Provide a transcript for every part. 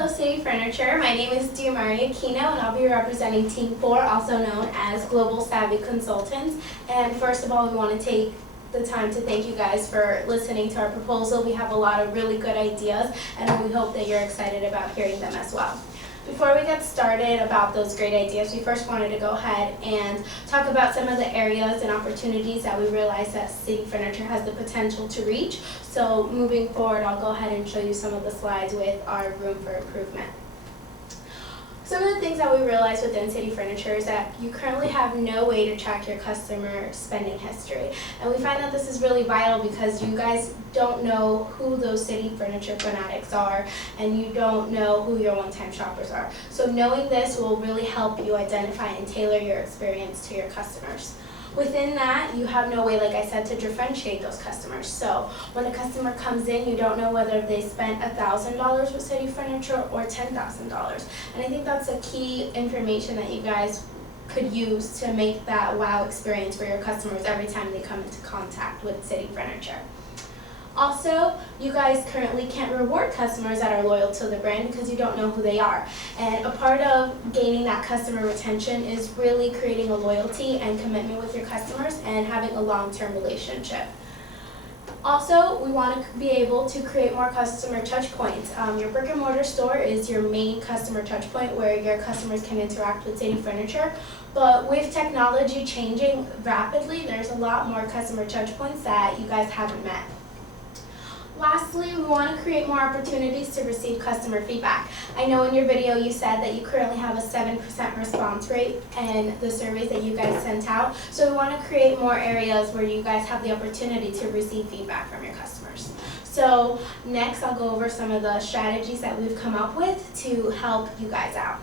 Hello City Furniture, my name is Diamaria Aquino and I'll be representing Team 4, also known as Global Savvy Consultants. And first of all, we want to take the time to thank you guys for listening to our proposal. We have a lot of really good ideas and we hope that you're excited about hearing them as well. Before we get started about those great ideas, we first wanted to go ahead and talk about some of the areas and opportunities that we realize that City Furniture has the potential to reach. So moving forward, I'll go ahead and show you some of the slides with our room for improvement. Some of the things that we realize within City Furniture is that you currently have no way to track your customer spending history. And we find that this is really vital because you guys don't know who those City Furniture fanatics are and you don't know who your one-time shoppers are. So knowing this will really help you identify and tailor your experience to your customers. Within that, you have no way, like I said, to differentiate those customers. So when a customer comes in, you don't know whether they spent $1,000 with City Furniture or $10,000. And I think that's a key information that you guys could use to make that wow experience for your customers every time they come into contact with City Furniture. Also, you guys currently can't reward customers that are loyal to the brand because you don't know who they are. And a part of gaining that customer retention is really creating a loyalty and commitment with your customers and having a long-term relationship. Also, we want to be able to create more customer touch points. Your brick and mortar store is your main customer touch point where your customers can interact with City Furniture. But with technology changing rapidly, there's a lot more customer touch points that you guys haven't met. Lastly, we want to create more opportunities to receive customer feedback. I know in your video you said that you currently have a 7% response rate in the surveys that you guys sent out. So we want to create more areas where you guys have the opportunity to receive feedback from your customers. So next I'll go over some of the strategies that we've come up with to help you guys out.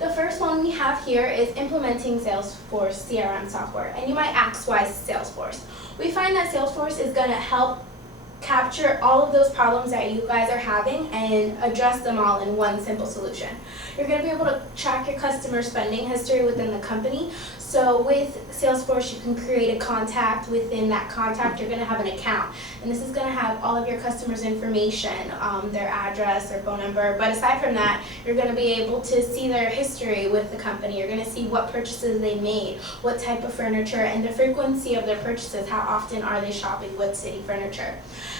The first one we have here is implementing Salesforce CRM software. And you might ask, why Salesforce? We find that Salesforce is going to help capture all of those problems that you guys are having and address them all in one simple solution. You're going to be able to track your customer spending history within the company. So with Salesforce, you can create a contact. Within that contact, you're going to have an account. And this is going to have all of your customers' information, their address, their phone number. But aside from that, you're going to be able to see their history with the company. You're going to see what purchases they made, what type of furniture, and the frequency of their purchases. How often are they shopping with City Furniture?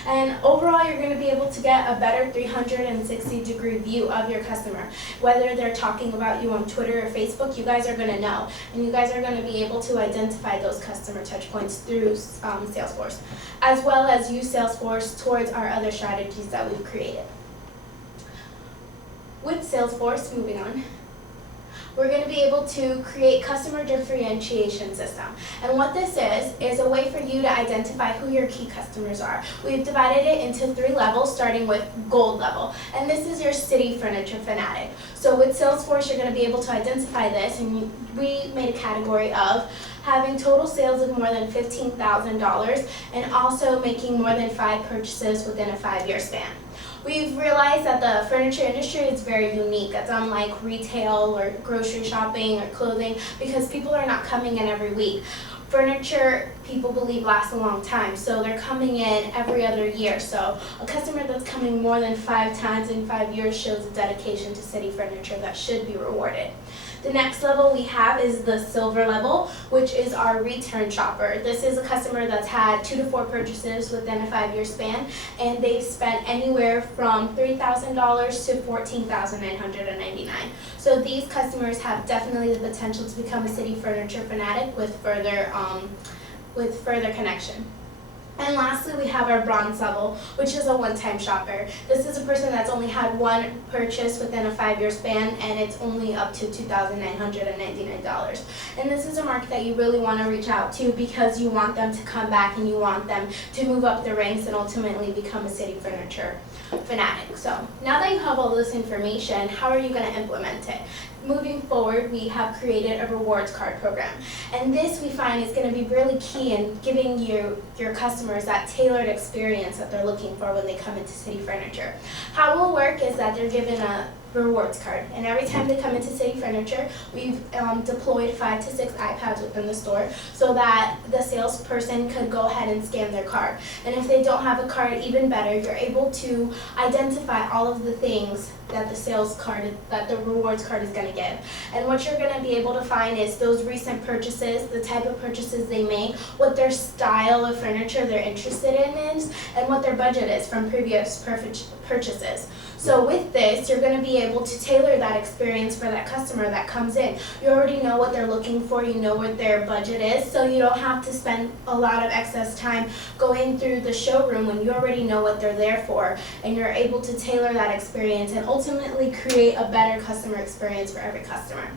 And overall, you're going to be able to get a better 360-degree view of your customer. Whether they're talking about you on Twitter or Facebook, you guys are going to know. And you guys are going to be able to identify those customer touch points through Salesforce, as well as use Salesforce towards our other strategies that we've created. With Salesforce, moving on, we're going to be able to create customer differentiation system. And what this is a way for you to identify who your key customers are. We've divided it into 3 levels, starting with gold level. And this is your City Furniture fanatic. So with Salesforce, you're going to be able to identify this, and we made a category of having total sales of more than $15,000 and also making more than 5 purchases within a 5-year span. We've realized that the furniture industry is very unique. It's unlike retail or grocery shopping or clothing because people are not coming in every week. Furniture, people believe, lasts a long time, so they're coming in every other year. So a customer that's coming more than 5 times in 5 years shows a dedication to City Furniture that should be rewarded. The next level we have is the silver level, which is our return shopper. This is a customer that's had 2 to 4 purchases within a 5-year span, and they've spent anywhere from $3,000 to $14,999. So these customers have definitely the potential to become a City Furniture fanatic with further connection. And lastly, we have our bronze level, which is a one-time shopper. This is a person that's only had 1 purchase within a 5-year span, and it's only up to $2,999. And this is a market that you really want to reach out to because you want them to come back and you want them to move up the ranks and ultimately become a City Furniture fanatic. So now that you have all this information, how are you going to implement it? Moving forward, we have created a rewards card program. And this we find is going to be really key in giving your customers that tailored experience that they're looking for when they come into City Furniture. How it will work is that they're given a rewards card. And every time they come into City Furniture, we've deployed 5 to 6 iPads within the store so that the salesperson could go ahead and scan their card. And if they don't have a card, even better, you're able to identify all of the things that the rewards card is going to give. And what you're going to be able to find is those recent purchases, the type of purchases they made, what their style of furniture they're interested in is, and what their budget is from previous purchases. So with this, you're going to be able to tailor that experience for that customer that comes in. You already know what they're looking for, you know what their budget is, so you don't have to spend a lot of excess time going through the showroom when you already know what they're there for, and you're able to tailor that experience and ultimately create a better customer experience for every customer.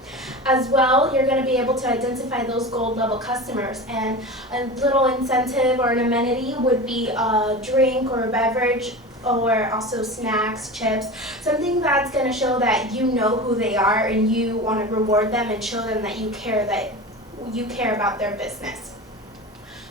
As well, you're going to be able to identify those gold level customers, and a little incentive or an amenity would be a drink or a beverage, or also snacks, chips, something that's going to show that you know who they are and you want to reward them and show them that you care about their business.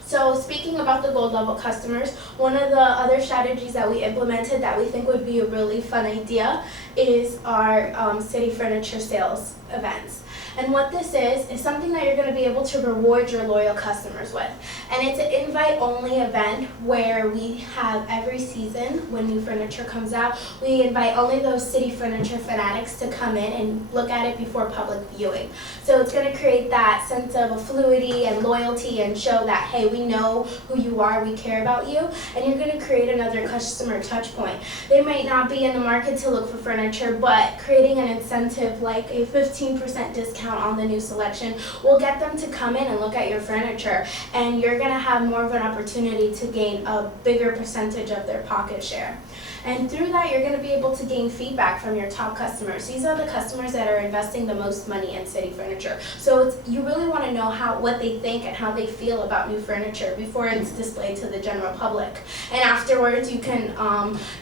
So speaking about the gold level customers, one of the other strategies that we implemented that we think would be a really fun idea is our City Furniture sales events. And what this is something that you're going to be able to reward your loyal customers with. And it's an invite-only event where we have every season when new furniture comes out, we invite only those City Furniture fanatics to come in and look at it before public viewing. So it's going to create that sense of affluity and loyalty and show that, hey, we know who you are, we care about you, and you're going to create another customer touch point. They might not be in the market to look for furniture, but creating an incentive like a 15% discount on the new selection will get them to come in and look at your furniture, and you're going to have more of an opportunity to gain a bigger percentage of their pocket share. And through that, you're going to be able to gain feedback from your top customers. These are the customers that are investing the most money in City Furniture. So you really want to know what they think and how they feel about new furniture before it's displayed to the general public. And afterwards, you can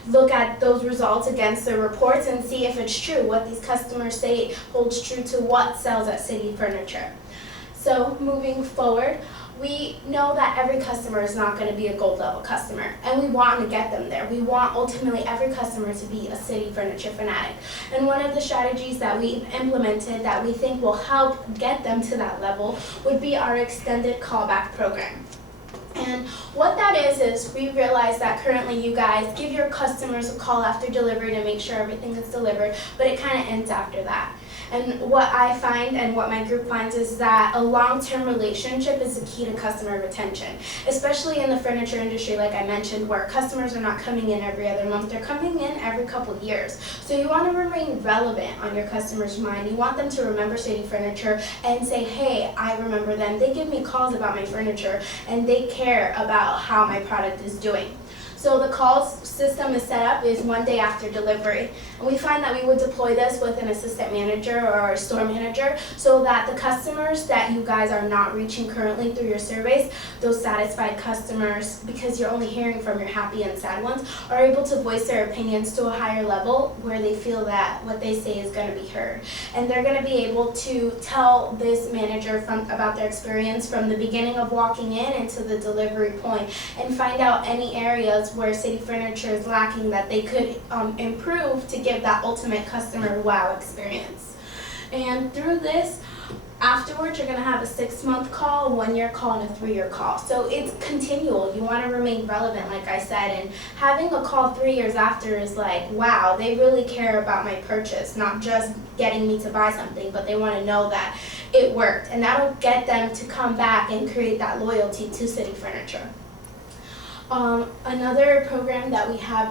look at those results against the reports and see if it's true. What these customers say holds true to what sells at City Furniture. So moving forward, we know that every customer is not going to be a gold level customer, and we want to get them there. We want ultimately every customer to be a City Furniture fanatic. And one of the strategies that we've implemented that we think will help get them to that level would be our extended callback program. And what that is we realize that currently you guys give your customers a call after delivery to make sure everything is delivered, but it kind of ends after that. And what I find and what my group finds is that a long-term relationship is the key to customer retention, especially in the furniture industry, like I mentioned, where customers are not coming in every other month, they're coming in every couple years. So you want to remain relevant on your customer's mind. You want them to remember City Furniture and say, hey, I remember them. They give me calls about my furniture and they care about how my product is doing. So the calls system is set up is one day after delivery. And we find that we would deploy this with an assistant manager or a store manager so that the customers that you guys are not reaching currently through your surveys, those satisfied customers, because you're only hearing from your happy and sad ones, are able to voice their opinions to a higher level where they feel that what they say is going to be heard. And they're going to be able to tell this manager about their experience from the beginning of walking in into the delivery point and find out any areas where City Furniture is lacking that they could improve to give that ultimate customer wow experience. And through this, afterwards you're going to have a 6-month call, a 1-year call, and a 3-year call. So it's continual. You want to remain relevant, like I said, and having a call 3 years after is like, wow, they really care about my purchase, not just getting me to buy something, but they want to know that it worked. And that'll get them to come back and create that loyalty to City Furniture. Another program that we have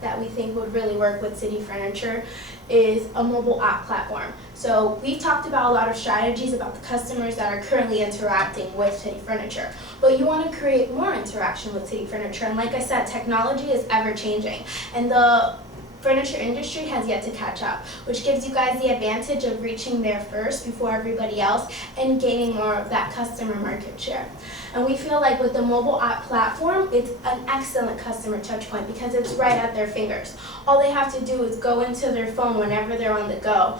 that we think would really work with City Furniture is a mobile app platform. So we've talked about a lot of strategies about the customers that are currently interacting with City Furniture, but you want to create more interaction with City Furniture. And like I said, technology is ever changing, and the furniture industry has yet to catch up, which gives you guys the advantage of reaching there first before everybody else and gaining more of that customer market share. And we feel like with the mobile app platform, it's an excellent customer touch point because it's right at their fingers. All they have to do is go into their phone whenever they're on the go.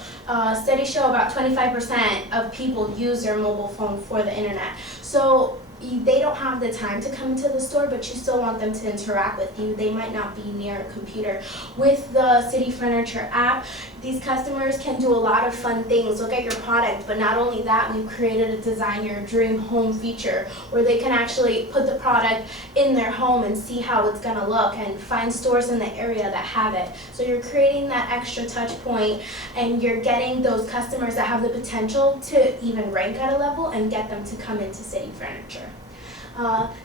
Studies show about 25% of people use their mobile phone for the internet. So they don't have the time to come into the store, but you still want them to interact with you. They might not be near a computer. With the City Furniture app, these customers can do a lot of fun things. Look at your product, but not only that, we've created a Design Your Dream Home feature where they can actually put the product in their home and see how it's gonna look and find stores in the area that have it. So you're creating that extra touch point and you're getting those customers that have the potential to even rank at a level and get them to come into City Furniture.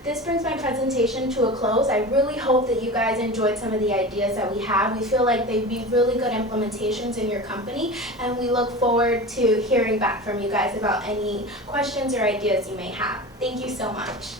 This brings my presentation to a close. I really hope that you guys enjoyed some of the ideas that we have. We feel like they'd be really good implementations in your company, and we look forward to hearing back from you guys about any questions or ideas you may have. Thank you so much.